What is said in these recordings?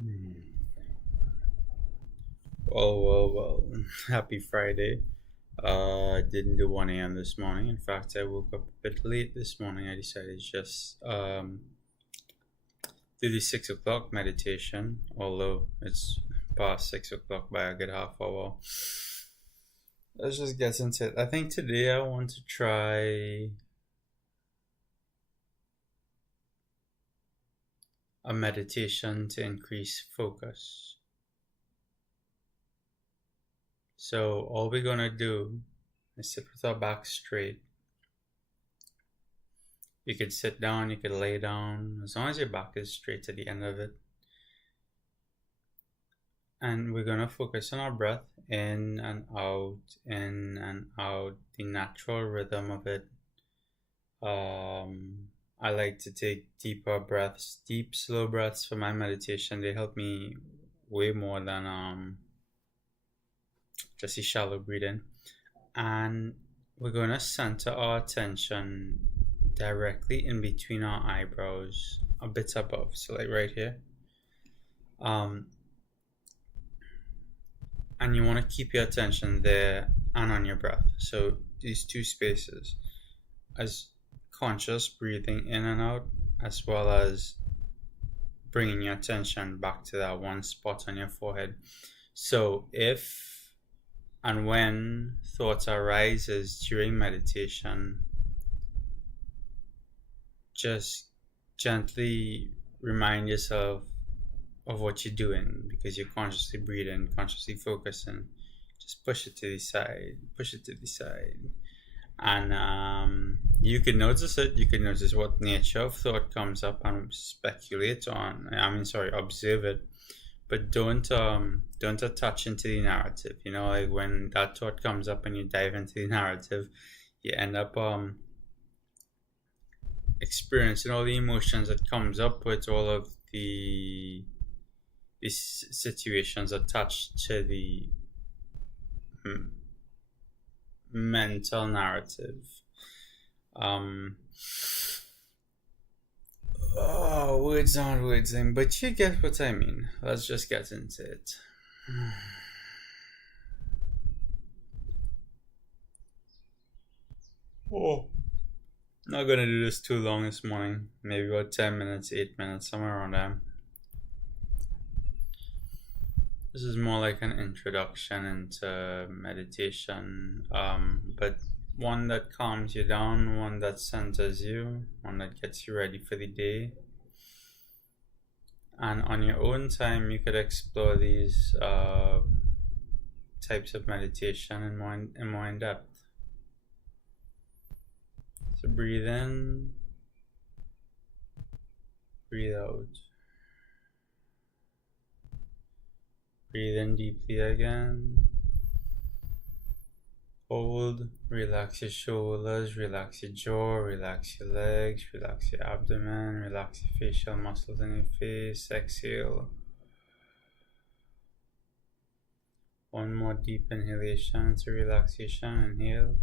Hmm. Well. Happy Friday. Didn't do 1 a.m. this morning. In fact, I woke up a bit late this morning. I decided to just do the 6 o'clock meditation, although it's past 6 o'clock by a good half hour. Let's just get into it. I think today I want to try a meditation to increase focus. So, all we're gonna do is sit with our back straight. You could sit down, you could lay down, as long as your back is straight to the end of it. And we're going to focus on our breath in and out, the natural rhythm of it. I like to take deeper breaths, deep, slow breaths for my meditation. They help me way more than just the shallow breathing. And we're going to center our attention directly in between our eyebrows, a bit above, so like right here. And you want to keep your attention there and on your breath. So these two spaces, as conscious breathing in and out, as well as bringing your attention back to that one spot on your forehead. So if and when thoughts arises during meditation, just gently remind yourself of what you're doing, because you're consciously breathing, consciously focusing. Just push it to the side, push it to the side. And you can notice it. You can notice what nature of thought comes up and speculate on. Observe it, but don't attach into the narrative. You know, like when that thought comes up and you dive into the narrative, you end up experiencing all the emotions that comes up with all of these situations attached to the mental narrative. Words aren't words, but you get what I mean. Let's just get into it. Oh, not gonna do this too long this morning. Maybe about 10 minutes, 8 minutes, somewhere around there. This is more like an introduction into meditation, but one that calms you down, one that centers you, one that gets you ready for the day. And on your own time, you could explore these types of meditation in more in depth. So breathe in, breathe out. Breathe in deeply again. Hold, relax your shoulders, relax your jaw, relax your legs, relax your abdomen, relax your facial muscles in your face. Exhale. One more deep inhalation to relaxation. Inhale.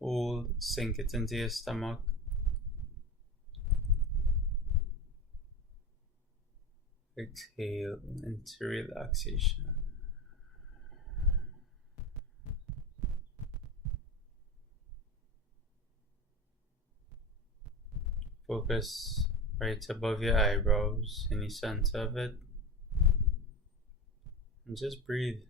Hold, sink it into your stomach. Exhale into relaxation. Focus right above your eyebrows, in the center of it, and just breathe.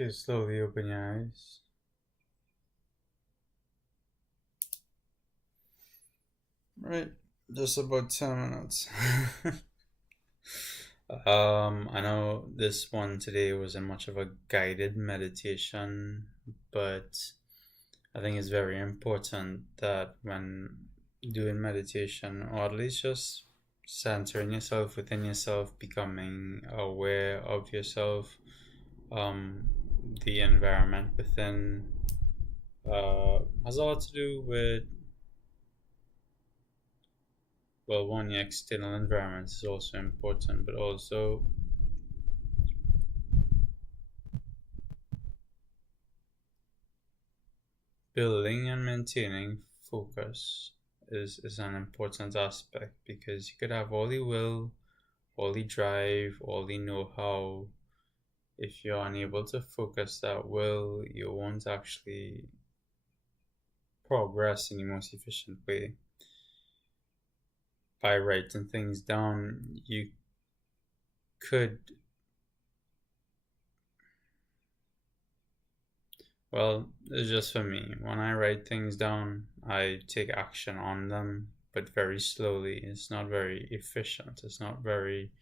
Okay, slowly open your eyes. Right, just about 10 minutes. I know this one today wasn't much of a guided meditation, but I think it's very important that when doing meditation, or at least just centering yourself within yourself, becoming aware of yourself, um, the environment within, has a lot to do with, well, one, the external environment is also important, but also building and maintaining focus is an important aspect, because you could have all the will, all the drive, all the know-how. If you're unable to focus that will, you won't actually progress in the most efficient way. By writing things down, you could, well, it's just for me. When I write things down, I take action on them, but very slowly. It's not very efficient. It's not very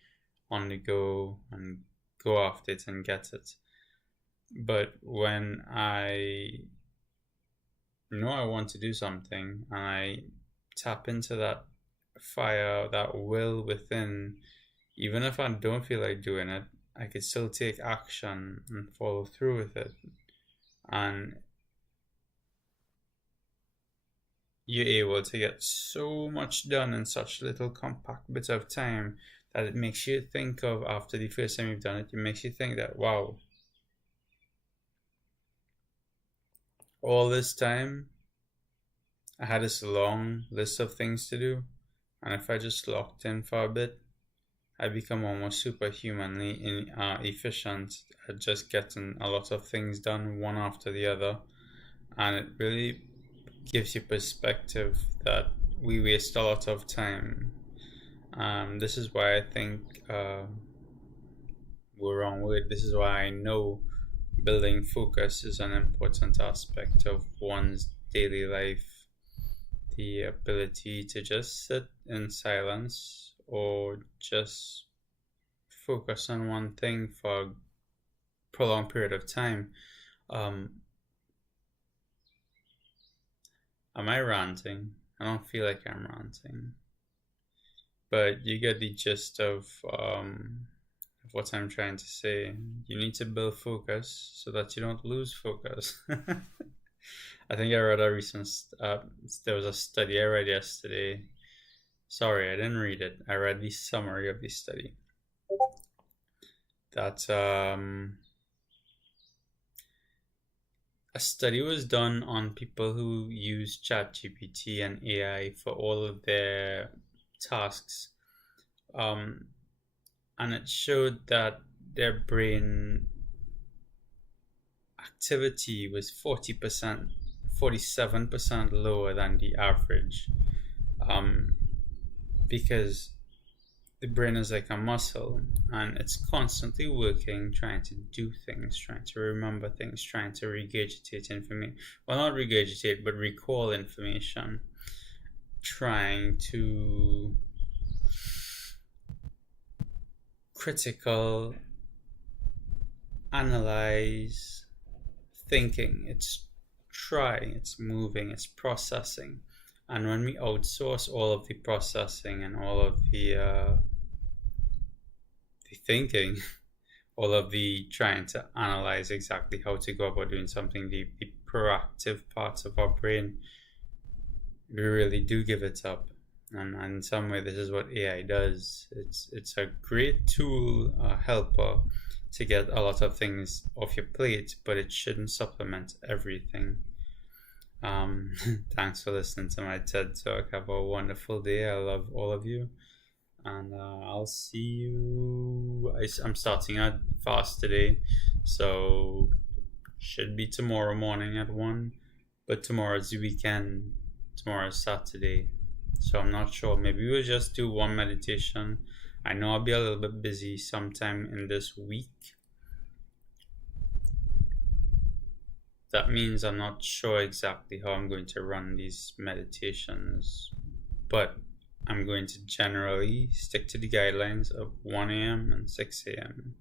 on the go and go after it and get it. But when I know I want to do something and I tap into that fire, that will within, even if I don't feel like doing it, I could still take action and follow through with it. And you're able to get so much done in such little compact bits of time that it makes you think of, after the first time you've done it, it makes you think that, wow, all this time I had this long list of things to do, and if I just locked in for a bit, I become almost superhumanly efficient at just getting a lot of things done one after the other. And it really gives you perspective that we waste a lot of time. This is why I think we're wrong with. This is why I know building focus is an important aspect of one's daily life. The ability to just sit in silence or just focus on one thing for a prolonged period of time. Am I ranting? I don't feel like I'm ranting, but you get the gist of what I'm trying to say. You need to build focus so that you don't lose focus. I think I read a recent, there was a study I read yesterday. Sorry, I didn't read it. I read the summary of the study. That a study was done on people who use ChatGPT and AI for all of their tasks. And it showed that their brain activity was 40%, 47% lower than the average. Because the brain is like a muscle, and it's constantly working, trying to do things, trying to remember things, trying to regurgitate information. Well, not regurgitate, but recall information, trying to critical analyze thinking. It's trying, it's moving, it's processing. And when we outsource all of the processing and all of the thinking, all of the trying to analyze exactly how to go about doing something, the proactive parts of our brain, we really do give it up. And in some way, this is what AI does. It's a great tool, a helper to get a lot of things off your plate, but it shouldn't supplement everything. Thanks for listening to my TED Talk. Have a wonderful day. I love all of you. And I'll see you. I'm starting a fast today, so should be tomorrow morning at 1. But tomorrow's the weekend. Tomorrow's Saturday, so I'm not sure. Maybe we'll just do one meditation. I know I'll be a little bit busy sometime in this week, That means I'm not sure exactly how I'm going to run these meditations, but I'm going to generally stick to the guidelines of 1 a.m. and 6 a.m.